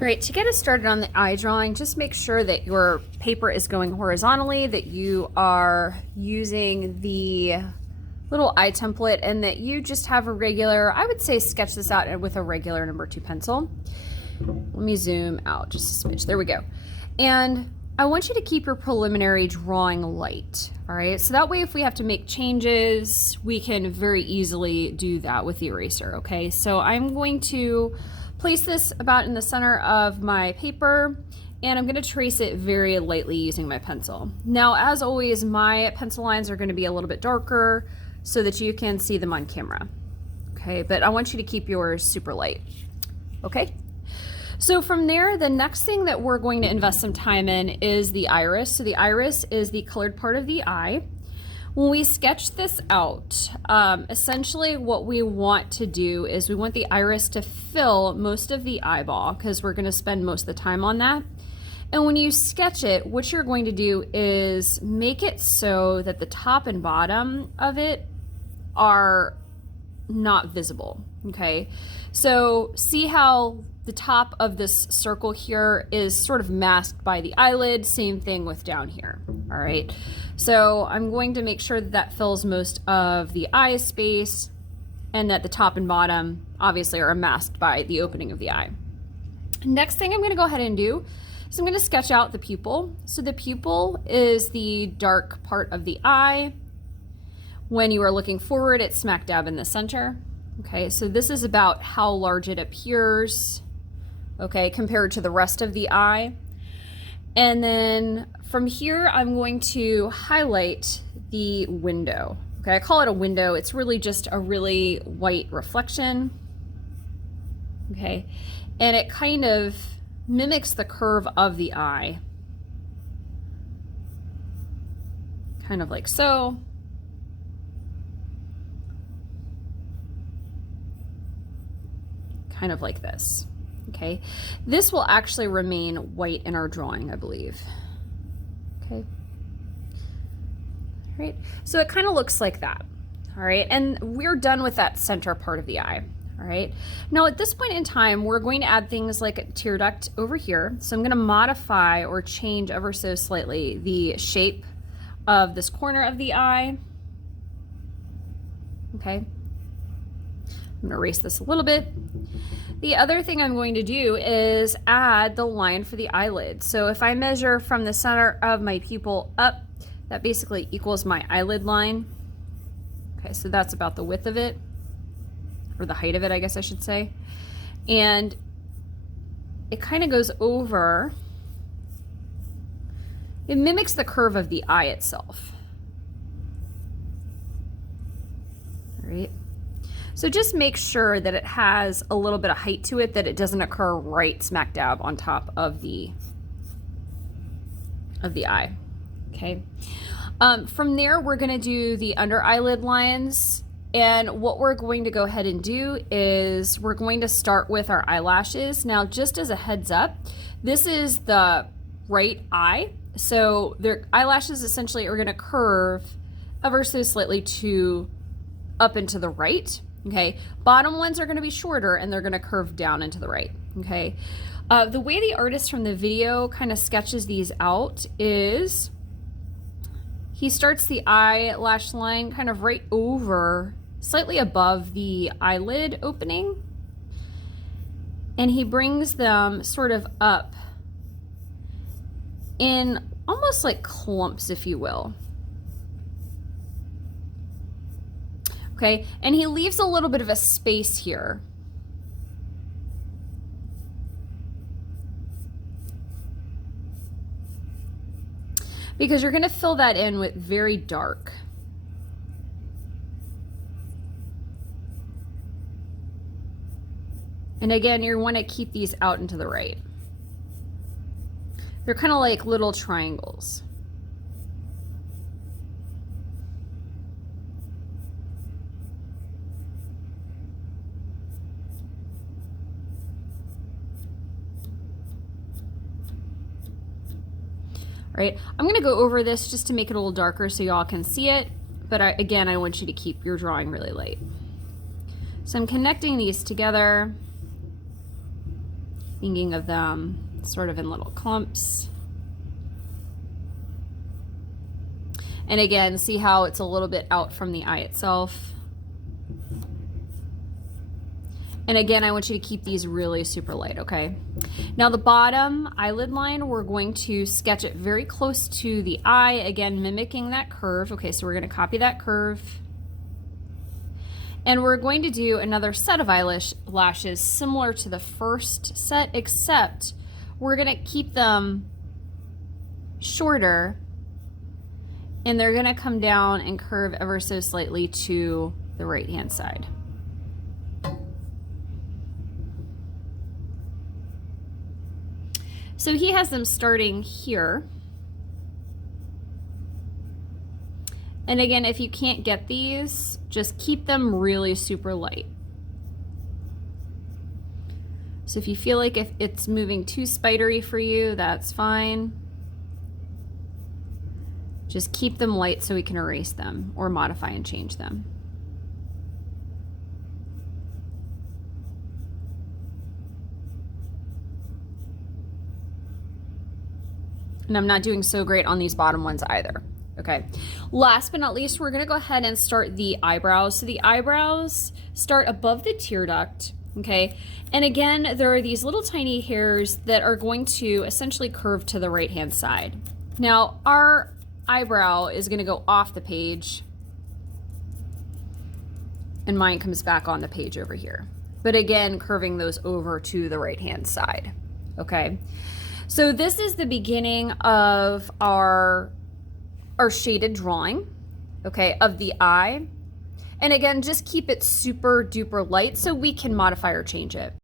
All right, to get us started on the eye drawing, just make sure that your paper is going horizontally, that you are using the little eye template, and that you just have a regular, I would say sketch this out with a regular number 2 pencil. Let me zoom out just a smidge. There we go. And I want you to keep your preliminary drawing light, all right? So that way if we have to make changes, we can very easily do that with the eraser, okay? So I'm going to place this about in the center of my paper, and I'm going to trace it very lightly using my pencil. Now, as always, my pencil lines are going to be a little bit darker so that you can see them on camera, okay? But I want you to keep yours super light, okay? So from there, the next thing that we're going to invest some time in is the iris. So the iris is the colored part of the eye. When we sketch this out, essentially what we want to do is we want the iris to fill most of the eyeball because we're going to spend most of the time on that. And when you sketch it, what you're going to do is make it so that the top and bottom of it are not visible, okay? So see how the top of this circle here is sort of masked by the eyelid, same thing with down here, all right? So I'm going to make sure that that fills most of the eye space and that the top and bottom obviously are masked by the opening of the eye. Next thing I'm gonna go ahead and do is I'm gonna sketch out the pupil. So the pupil is the dark part of the eye. When you are looking forward, it's smack dab in the center. Okay, so this is about how large it appears, okay, compared to the rest of the eye. And then from here, I'm going to highlight the window. Okay, I call it a window. It's really just a really white reflection. Okay, and it kind of mimics the curve of the eye. Kind of like so. Kind of like this. Okay, this will actually remain white in our drawing, I believe. Okay, all right, so it kind of looks like that. All right, and we're done with that center part of the eye. All right, now at this point in time, we're going to add things like a tear duct over here. So I'm going to modify or change ever so slightly the shape of this corner of the eye. Okay, I'm going to erase this a little bit. The other thing I'm going to do is add the line for the eyelid. So if I measure from the center of my pupil up, that basically equals my eyelid line. Okay, so that's about the width of it, or the height of it, I guess I should say. And it kind of goes over, it mimics the curve of the eye itself. All right. So just make sure that it has a little bit of height to it, that it doesn't occur right smack dab on top of the eye, okay? From there, we're gonna do the under eyelid lines, and what we're going to go ahead and do is we're going to start with our eyelashes. Now, just as a heads up, this is the right eye, so their eyelashes essentially are gonna curve ever so slightly to up and to the right. Okay, bottom ones are going to be shorter and they're going to curve down and to the right. Okay, the way the artist from the video kind of sketches these out is he starts the eyelash line kind of right over, slightly above the eyelid opening, and he brings them sort of up in almost like clumps, if you will. Okay, and he leaves a little bit of a space here. Because you're gonna fill that in with very dark. And again, you wanna keep these out and to the right. They're kind of like little triangles. Right, I'm gonna go over this just to make it a little darker so y'all can see it, but again, I want you to keep your drawing really light. So I'm connecting these together. thinking of them sort of in little clumps. And again, see how it's a little bit out from the eye itself. And again, I want you to keep these really super light, okay? Now the bottom eyelid line, we're going to sketch it very close to the eye, again, mimicking that curve. Okay, so we're gonna copy that curve. And we're going to do another set of eyelashes similar to the first set, except we're gonna keep them shorter, and they're gonna come down and curve ever so slightly to the right-hand side. So he has them starting here. And again, if you can't get these, just keep them really super light. So if you feel like if it's moving too spidery for you, that's fine. Just keep them light so we can erase them or modify and change them. And I'm not doing so great on these bottom ones either. Okay, last but not least, we're gonna go ahead and start the eyebrows. So the eyebrows start above the tear duct, okay? And again, there are these little tiny hairs that are going to essentially curve to the right-hand side. Now, our eyebrow is gonna go off the page, and mine comes back on the page over here. But again, curving those over to the right-hand side, okay? So this is the beginning of our shaded drawing, okay, of the eye. And again, just keep it super duper light so we can modify or change it.